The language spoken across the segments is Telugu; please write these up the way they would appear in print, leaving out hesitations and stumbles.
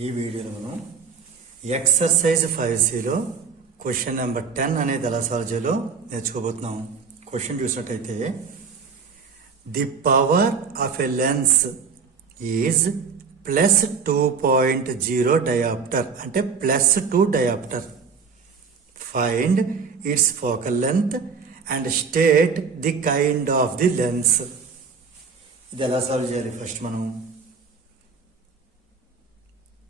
ఈ వీడియోలో మనం ఎక్సర్సైజ్ 5Cలో క్వశ్చన్ నెంబర్ 10 అనేది ఎలా సాల్వ్ చేయాలో నేర్చుకోబోతున్నాం. క్వశ్చన్ చూసినట్టయితే the power of a lens is +2.0 dioptre అంటే +2 dioptre. Find its focal length and state the kind of the lens. ఇది ఎలా సాల్వ్ చేయాలి? ఫస్ట్ మనం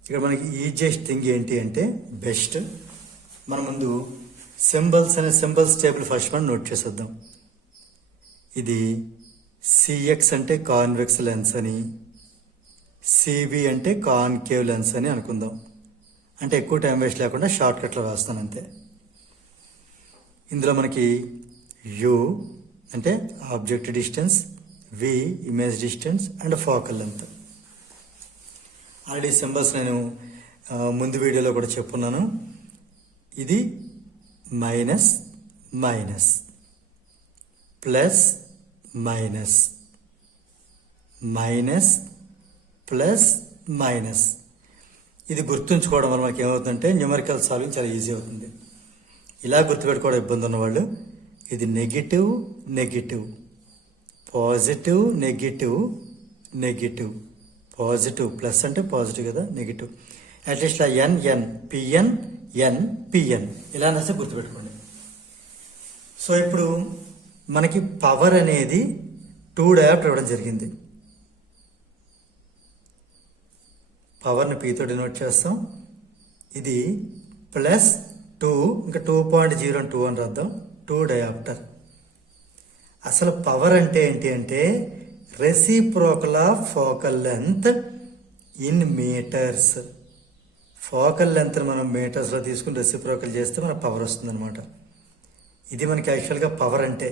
ఇక్కడ మనకి ఈజియెస్ట్ థింగ్ ఏంటి అంటే బెస్ట్ మన ముందు సింబల్స్ అనే సింబల్స్ టేబుల్ ఫస్ట్ మనం నోట్ చేసేద్దాం. ఇది సిఎక్స్ అంటే కాన్వెక్స్ లెన్స్ అని, సిబి అంటే కాన్కేవ్ లెన్స్ అని అనుకుందాం. అంటే ఎక్కువ టైం వేస్ట్ లేకుండా షార్ట్ కట్లో రాస్తాను అంతే. ఇందులో మనకి యు అంటే object distance, v image distance and focal length. Already symbols నేను ముందు వీడియోలో కూడా చెప్పున్నాను. ఇది minus minus, plus minus, minus plus minus. ఇది గుర్తుంచుకోవడం వల్ల మనకి ఏమవుతుందంటే న్యూమరికల్ సాల్వింగ్ చాలా ఈజీ అవుతుంది. ఇలా గుర్తుపెట్టుకోవడం ఇబ్బంది ఉన్నవాళ్ళు ఇది negative negative, positive negative negative, positive plus అంటే పాజిటివ్ కదా, నెగిటివ్. అట్లీస్ట్ ఎన్ ఎన్ పిఎన్ ఎన్ పిఎన్ ఇలా అనేసి గుర్తుపెట్టుకోండి. సో ఇప్పుడు మనకి పవర్ అనేది 2 డయాప్టర్ ఇవ్వడం జరిగింది. పవర్ని పీతో డినోట్ చేస్తాం. ఇది +2 ఇంకా 2.02 అని రాద్దాం. 2 డయాప్టర్. అసలు పవర్ అంటే ఏంటి అంటే reciprocal of focal length in metres. Focal length మనం మీటర్స్లో తీసుకుని రెసిప్రోకల్ చేస్తే మన పవర్ వస్తుంది అనమాట. ఇది మనకి యాక్చువల్గా పవర్ అంటే.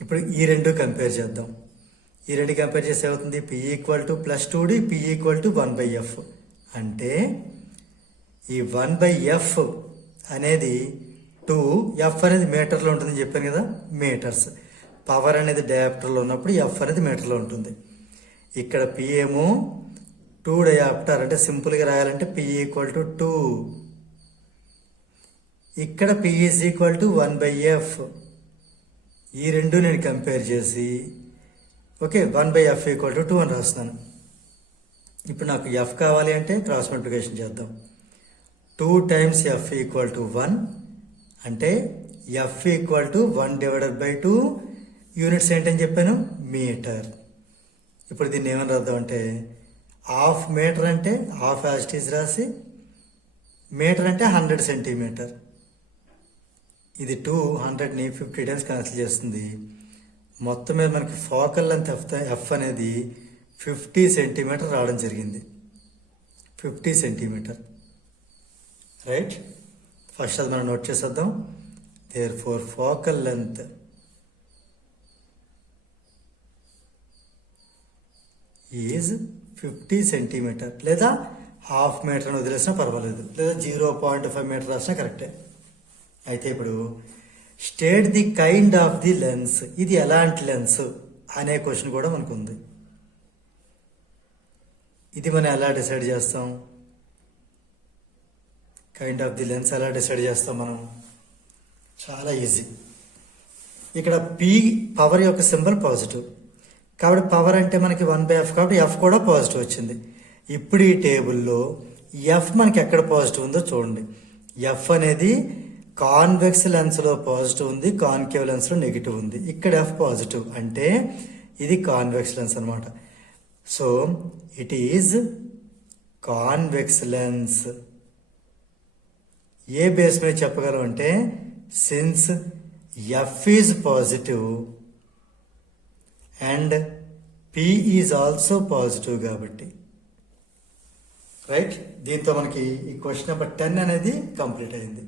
ఇప్పుడు ఈ రెండు కంపేర్ చేద్దాం. ఈ రెండు కంపేర్ చేస్తే ఏమవుతుంది? P = +2D, P = 1/f. అంటే ఈ 1/f అనేది 2, f అనేది మీటర్లో ఉంటుందని చెప్పాను కదా, మీటర్స్. పవర్ అనేది డయాప్టర్లో ఉన్నప్పుడు ఎఫ్ అనేది మీటర్లో ఉంటుంది. ఇక్కడ P ఏమో 2 డయాప్టర్ అంటే సింపుల్గా రాయాలంటే P = 2. ఇక్కడ P = 1/f. ఈ రెండు నేను కంపేర్ చేసి ఓకే 1/f = 2 అని రాస్తున్నాను. ఇప్పుడు నాకు ఎఫ్ కావాలి అంటే క్రాస్ మల్టిప్లికేషన్ చేద్దాం. 2 × f = 1 అంటే f = 1/2. యూనిట్స్ ఏంటని చెప్పాను? మీటర్. ఇప్పుడు దీన్ని ఏమని రాద్దాం అంటే హాఫ్ మీటర్ అంటే హాఫ్ యాజిటీస్ రాసి, మీటర్ అంటే 100 సెంటీమీటర్. ఇది 200ని 50 టైమ్స్ క్యాన్సిల్ చేస్తుంది. మొత్తం మీద మనకి ఫోకల్ లెంత్ ఎఫ్ అనేది 50 సెంటీమీటర్ రావడం జరిగింది. 50 సెంటీమీటర్. రైట్. ఫస్ట్ అది మనం నోట్ చేసేద్దాం. Therefore focal length is 50 centimetre, లేదా హాఫ్ మీటర్ అని వదిలేసినా పర్వాలేదు, లేదా 0.5 మీటర్ రాసినా కరెక్టే. అయితే ఇప్పుడు state the kind of the lens. ఇది ఎలాంటి లెన్స్ అనే క్వశ్చన్ కూడా మనకు ఉంది. ఇది మనం ఎలా డిసైడ్ చేస్తాం? కైండ్ ఆఫ్ ది లెన్స్ ఎలా డిసైడ్ చేస్తాం మనం? చాలా ఈజీ. ఇక్కడ P పవర్ యొక్క సింబల్ పాజిటివ్ కాబట్టి పవర్ అంటే మనకి 1/f కాబట్టి ఎఫ్ కూడా పాజిటివ్ వచ్చింది. ఇప్పుడు ఈ టేబుల్లో ఎఫ్ మనకి ఎక్కడ పాజిటివ్ ఉందో చూడండి. ఎఫ్ అనేది కాన్వెక్స్ లెన్స్లో పాజిటివ్ ఉంది, కాన్కేవ్ లెన్స్లో నెగిటివ్ ఉంది. ఇక్కడ ఎఫ్ పాజిటివ్ అంటే ఇది కాన్వెక్స్ లెన్స్ అనమాట. So it is convex lens. A base మీద చెప్పగలం అంటే since F is positive and P is also positive కాబట్టి. రైట్. దీంతో మనకి ఈ క్వశ్చన్ నెంబర్ 10 అనేది కంప్లీట్ అయింది.